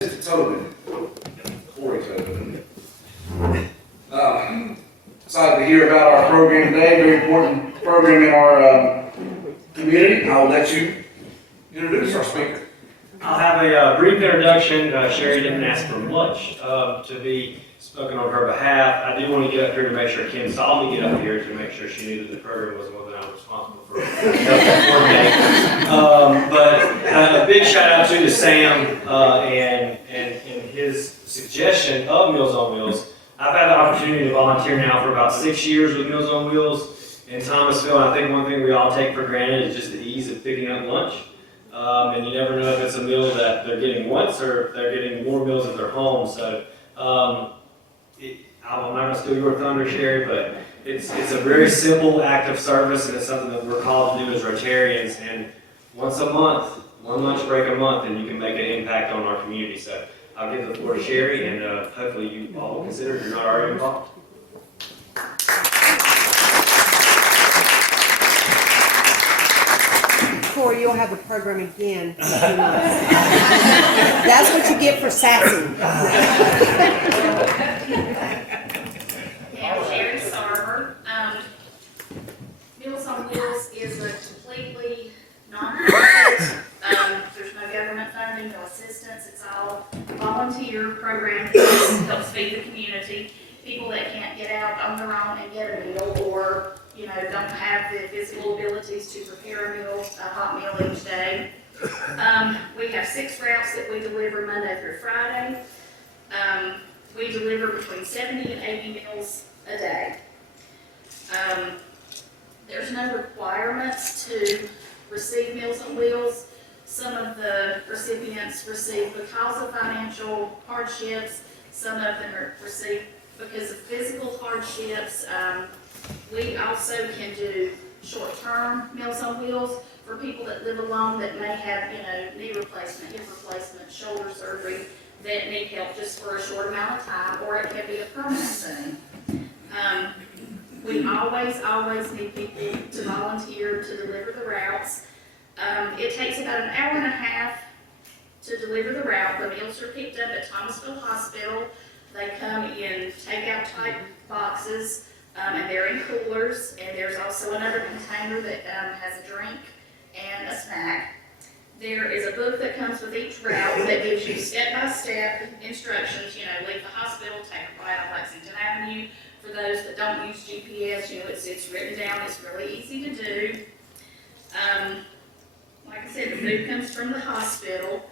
Totally. Corey Tobin. Excited to hear about our program today. Very important program in our community. I'll let you introduce our speaker. I'll have a brief introduction. Sherry didn't ask for much to be spoken on her behalf. I do want to get up here to make sure Kim saw me get up here to make sure she knew that the program was one that I was responsible for coordinating. But a big shout out to Sam and his suggestion of Meals on Wheels. I've had the opportunity to volunteer now for about 6 years with Meals on Wheels in Thomasville, and I think one thing we all take for granted is just the ease of picking up lunch. And you never know if it's a meal that they're getting once or if they're getting more meals at their home. So I'm not going to steal your thunder, Sherry, but it's a very simple act of service, and it's something that we're called to do as Rotarians. And once a month, one lunch break a month, and you can make an impact on our community. So I'll give the floor to Sherry, and hopefully you all will consider if you're not already involved. Corey, you'll have the program again in a few months. That's what you get for sassing. I'm Sherry Sarber. Meals on Wheels is a completely non-profit. There's no government funding, no assistance. It's all volunteer program that helps feed the community. People that can't get out on their own and get a meal, or don't have the physical abilities to prepare a meal, a hot meal each day. We have 6 routes that we deliver Monday through Friday. We deliver between 70 and 80 meals a day. There's no requirements to receive Meals on Wheels. Some of the recipients receive because of financial hardships. Some of them receive because of physical hardships. We also can do short-term Meals on Wheels for people that live alone that may have, knee replacement, hip replacement, shoulder surgery, that need help just for a short amount of time, or it can be a permanent thing. We always need people to volunteer to deliver the routes. It takes about an hour and a half to deliver the route. The meals are picked up at Thomasville Hospital. They come in takeout type boxes, and they're in coolers, and there's also another container that has a drink and a snack. There is a book that comes with each route that gives you step-by-step instructions. Leave the hospital, take a right on Lexington Avenue. For those that don't use GPS, it's written down. It's really easy to do. Like I said, the food comes from the hospital.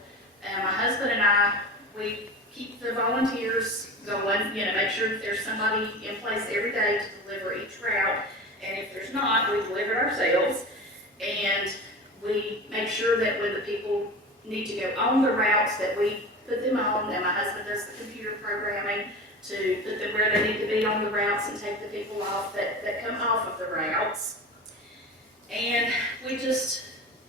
My husband and I, we keep the volunteers going, make sure that there's somebody in place every day to deliver each route. And if there's not, we deliver it ourselves. And we make sure that when the people need to go on the routes, that we put them on, and my husband does the computer programming to put them where they need to be on the routes and take the people off that come off of the routes. And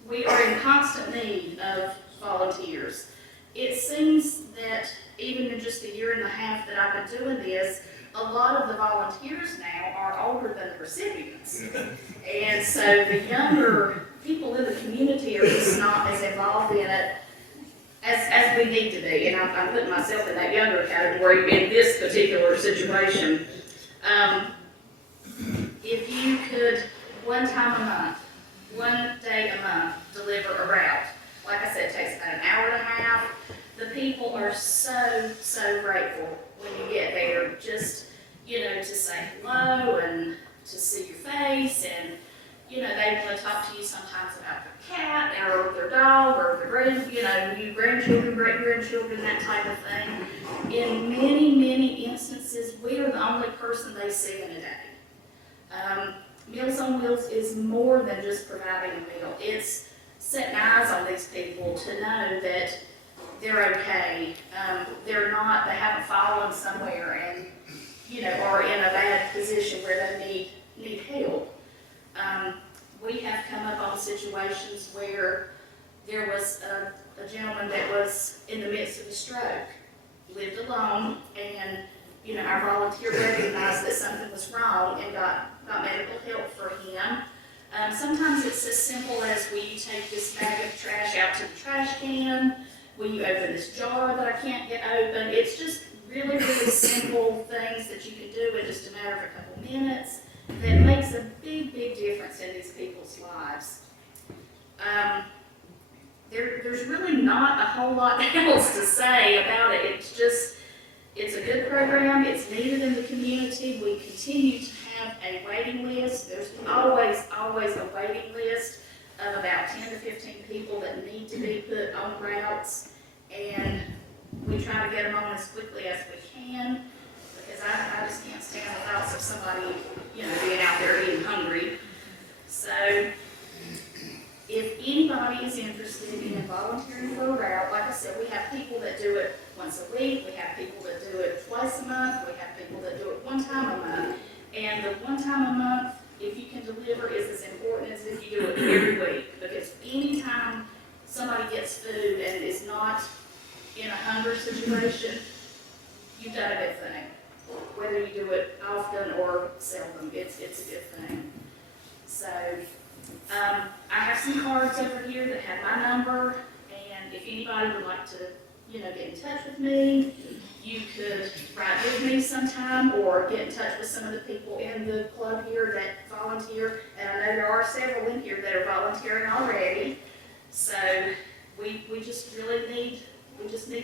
we are in constant need of volunteers. It seems that even in just a year and a half that I've been doing this, a lot of the volunteers now are older than the recipients. And so the younger people in the community are just not as involved in it as we need to be. And I'm putting myself in that younger category in this particular situation. If you could, one time a month, one day a month, deliver a route, like I said, it takes about an hour and a half. The people are so grateful when you get there, just, to say hello and to see your face, and, they want to talk to you sometimes about their cat or their dog or their new grandchildren, great-grandchildren, that type of thing. In many instances, we are the only person they see in a day. Meals on Wheels is more than just providing a meal. It's setting eyes on these people to know that they're okay. They haven't fallen somewhere and, are in a bad position where they need help. We have come up on situations where there was a gentleman that was in the midst of a stroke, lived alone, and, our volunteer recognized that something was wrong and got medical help for him. Sometimes it's as simple as, will you take this bag of trash out to the trash can? will you open this jar that I can't get open? It's just really, really simple things that you can do in just a matter of a couple minutes that makes a big, big difference in these people's lives. There's really not a whole lot else to say about it. It's a good program. It's needed in the community. We continue to have a waiting list. There's always a waiting list of about 10 to 15 people that need to be put on routes, and we try to get them on as quickly as we can, because I just can't stand the thoughts of somebody, being out there being hungry. So, if anybody is interested in volunteering for a route, like I said, we have people that do it once a week, we have people that do it twice a month, we have people that do it one time a month. And the one time a month, if you can deliver, is as important as if you do it every week. Because anytime somebody gets food and is not in a hunger situation, you've done a good thing. Whether you do it often or seldom, it's a good thing. So, I have some cards over here that have my number, and if anybody would like to, get in touch with me, you could ride with me sometime or get in touch with some of the people in the club here that volunteer. And I know there are several in here that are volunteering already. So we just really need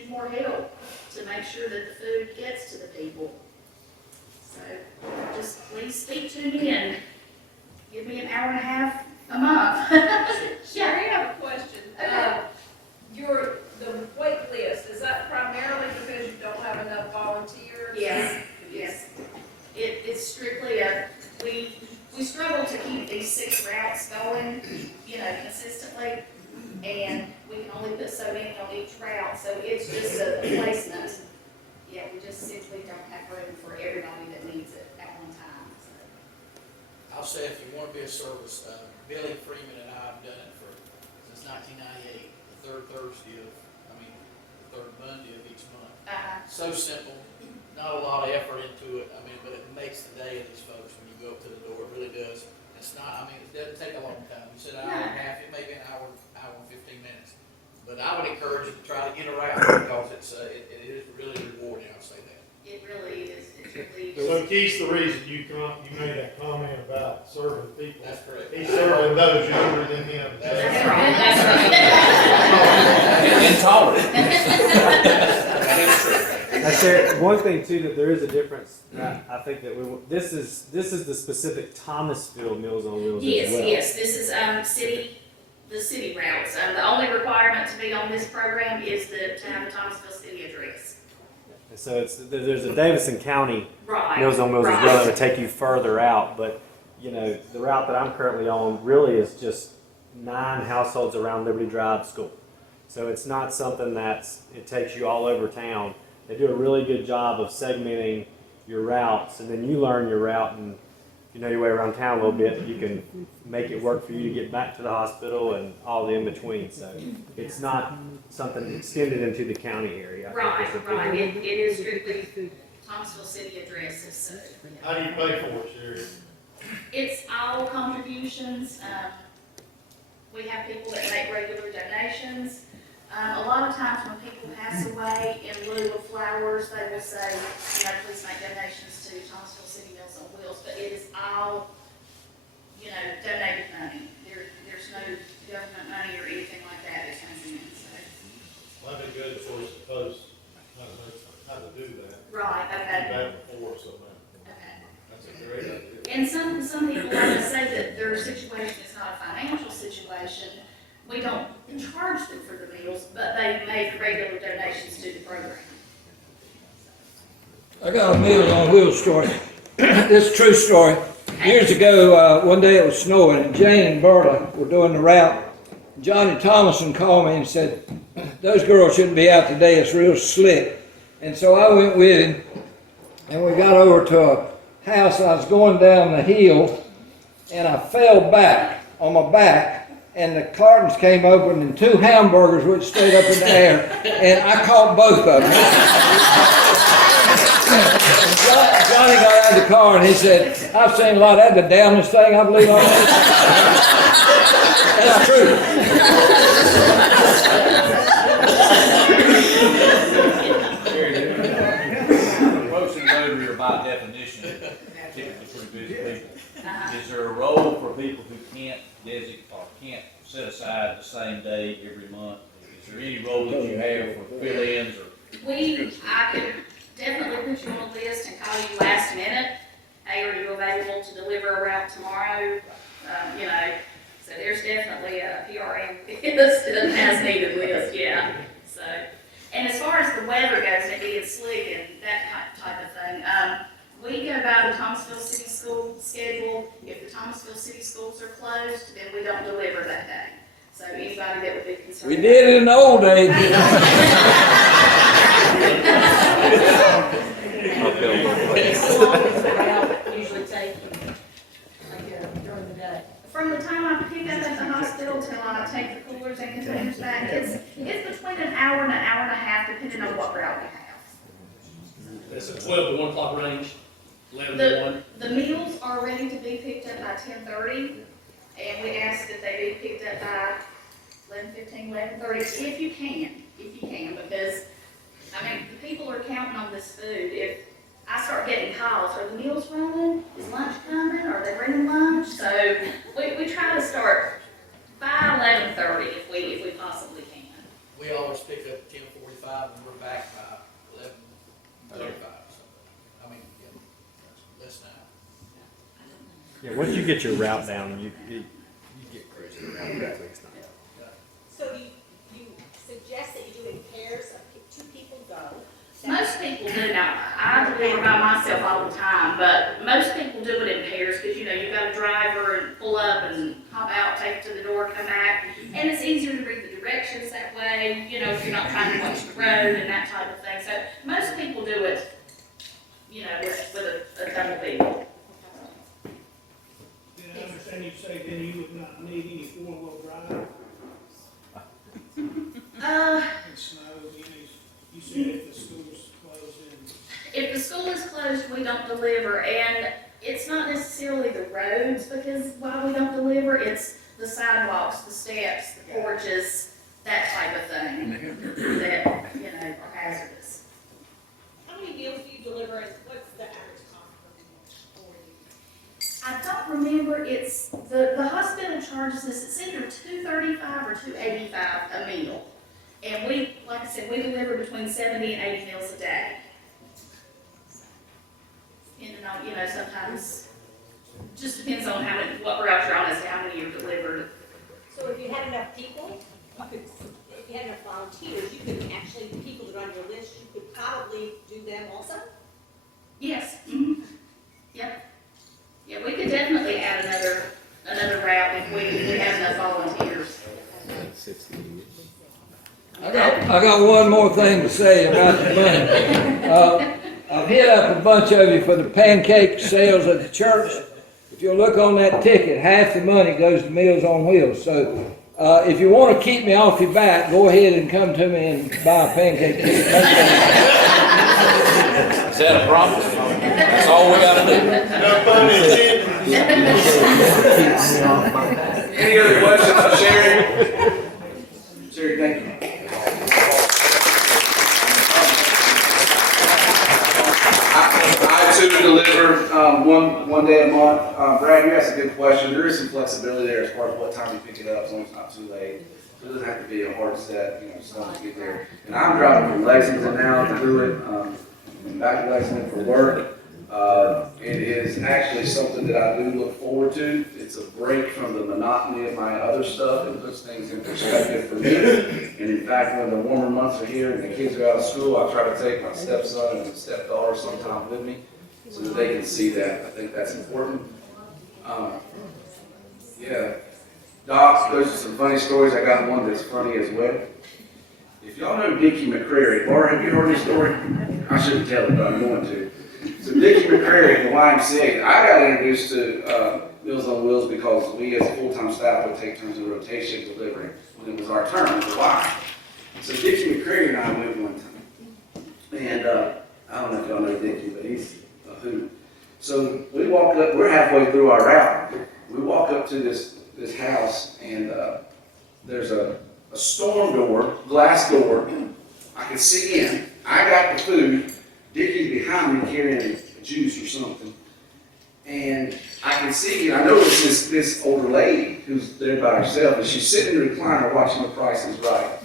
more help to make sure that the food gets to the people. So just please speak to me and give me an hour and a half a month. Sherry, I have a question. The wait list, is that primarily because you don't have enough volunteers? Yes. It's strictly we struggle to keep these 6 routes going, consistently, and we can only put so many on each route, so it's just a placement. Yeah, we just simply don't have room for everybody that needs it at one time, so. I'll say, if you want to be a service, Billy Freeman and I have done it since 1998, the third Monday of each month. So simple, not a lot of effort into it, but it makes the day of these folks when you go up to the door. It really does. It's not, it doesn't take a long time. You said an hour and a half, it may be an hour and 15 minutes. But I would encourage you to try to get around, because it is really rewarding, I'll say that. It really is. So Keith's the reason you made that comment about serving people. That's correct. He's serving those younger than him. That's right. Intolerant. That's there. One thing too, that there is a difference. I think that this is the specific Thomasville Meals on Wheels Yes, as well. yes, this is the city routes. The only requirement to be on this program is to have a Thomasville city address. And so there's a Davidson County Right. Meals on Wheels as well that would take you further out. But the route that I'm currently on really is just 9 households around Liberty Drive School. So it's not something it takes you all over town. They do a really good job of segmenting your routes, and then you learn your route, and if you know your way around town a little bit, you can make it work for you to get back to the hospital and all the in-between. So it's not something extended into the county area. Right. It is strictly Thomasville city addresses. So, How do you pay for it, Sherry? it's all contributions. We have people that make regular donations. A lot of times when people pass away, in lieu of flowers, they will say, please make donations to Thomasville City Meals on Wheels. But it is all, donated money. There's no government money or anything like that that comes in. So. Well, that'd be good for us to post how to do that. Right. Okay. Do that before, so Okay. that's a great idea. And some people like to say that their situation is not a financial situation. We don't charge them for the meals, but they make regular donations to the program. I got a Meals on Wheels story. This is a true story. Years ago, one day it was snowing, and Jane and Berta were doing the route. Johnny Thomason called me and said, "Those girls shouldn't be out today, it's real slick." And so I went with him, and we got over to a house. I was going down the hill, and I fell back on my back, and the cartons came open, and 2 hamburgers went straight up in the air, and I caught both of them. Johnny got out of the car, and he said, "I've seen a lot of that, the downest thing I believe on." That's true. every month. Is there any role that you have for fill-ins or? I could definitely put you on a list and call you last minute. Hey, are you available to deliver a route tomorrow? You know, so there's definitely a PRM list, an as-needed list, yeah. So, and as far as the weather goes, and it being slick and that type of thing, we go by the Thomasville City School schedule. If the Thomasville City Schools are closed, then we don't deliver that day. So anybody that would be concerned. We did it in the old days. How long does the route usually take, like, during the day? From the time I pick up at the hospital till I take the coolers and containers back, it's between an hour and a half, depending on what route we have. It's a 12 to 1 o'clock range, 11 to 1. The meals are ready to be picked up by 10:30, and we ask that they be picked up by 11:15, 11:30, if you can, because, I mean, the people are counting on this food. If I start getting calls, are the meals running? Is lunch coming? Are they bringing lunch? So we try to start by 11:30 if we possibly can. We always pick up at 10:45 and we're back by 11:35. So, I mean, yeah, less time. Yeah, once you get your route down, you get crazy around that week's not. So you suggest that you do in pairs of two people go? Most people do now. I deliver by myself all the time, but most people do it in pairs because, you know, you've got a driver and pull up and hop out, take it to the door, come back. And it's easier to read the directions that way, you know, if you're not trying to watch the road and that type of thing. So most people do it, you know, with a double vehicle. Then I understand you say then you would not need any four-wheel drive in snow, you said if the school's closed and. If the school is closed, we don't deliver, and it's not necessarily the roads, because while we don't deliver, it's the sidewalks, the steps, the porches, that type of thing, that, you know, are hazardous. How many meals do you deliver, and what's the average cost for you? I don't remember, it's, the hospital charges us, it's either $235 or $285 a meal. And we, like I said, we deliver between 70 and 80 meals a day. Depending on, you know, sometimes, just depends on what route you're on as to how many are delivered. So if you had enough people, if you had enough volunteers, you could actually, the people that are on your list, you could probably do them also? Yes. Mm-hmm. Yep. Yeah, we could definitely add another route if we have enough volunteers. I got one more thing to say about the money. I've hit up a bunch of you for the pancake sales at the church. If you'll look on that ticket, half the money goes to Meals on Wheels. So if you want to keep me off your back, go ahead and come to me and buy a pancake ticket. Is that a promise? That's all we gotta do? Any other questions for Sherry? Sherry, thank you. I too deliver one day a month. Brad, you asked a good question. There is some flexibility there as far as what time you pick it up, as long as it's not too late. So it doesn't have to be a hard set, you know, as long as you get there. And I'm driving from Lexington now to do it, and back to Lexington for work. It is actually something that I do look forward to. It's a break from the monotony of my other stuff and puts things in perspective for me. And in fact, when the warmer months are here and the kids are out of school, I try to take my stepson and stepdaughter sometime with me so that they can see that. I think that's important. Yeah. Doc, those are some funny stories. I got one that's funny as well. If y'all know Dickie McCrary, Laura, have you heard this story? I shouldn't tell it, but I'm going to. So Dickie McCrary at the YMCA, I got introduced to Meals on Wheels because we as a full-time staff would take turns in rotation delivering when it was our turn for Y. So Dickie McCrary and I went one time. And I don't know if y'all know Dickie, but he's a hoot. So we walked up, we're halfway through our route. We walk up to this house and there's a storm door, glass door. I can see in. I got the food. Dickie's behind me carrying a juice or something. And I can see, and I know it's this older lady who's there by herself, and she's sitting in the recliner watching The Price is Right.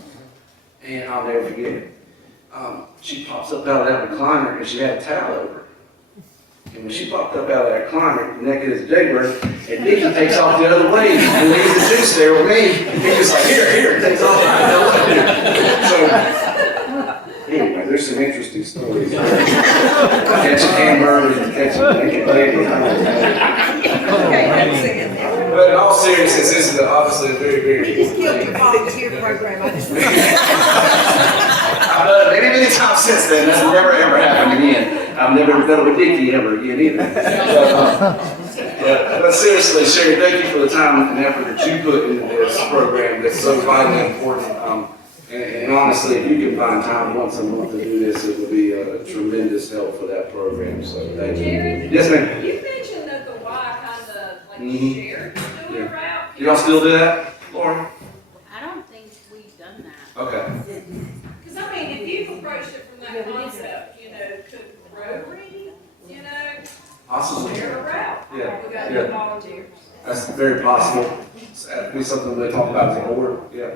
And I'll never forget it. She pops up out of that recliner, and she had a towel over her. And when she popped up out of that recliner, naked as a jaybird, and Dickie takes off the other way and leaves the juice there with me. He's just like, here, takes off. I don't know what to do. So, anyway, there's some interesting stories. Catching hamburgers and catching naked ladies. But in all seriousness, this is obviously a very, very. We just killed your volunteer program, I just. I've done it many times since then. That's never ever happened again. I've never done it with Dickie ever again either. But seriously, Sherry, thank you for the time and effort that you put into this program that's so vitally important. And honestly, if you can find time once a month to do this, it would be a tremendous help for that program. So thank you. Jared? Yes, ma'am. You mentioned that the Y kind of like shared doing a route. Do y'all still do that, Lauren? I don't think we've done that. Okay. Because I mean, if you've approached it from that concept, could Rotary, Awesome. share a route? Yeah. We got no volunteers. That's very possible. That'd be something we talk about as a board. Yeah.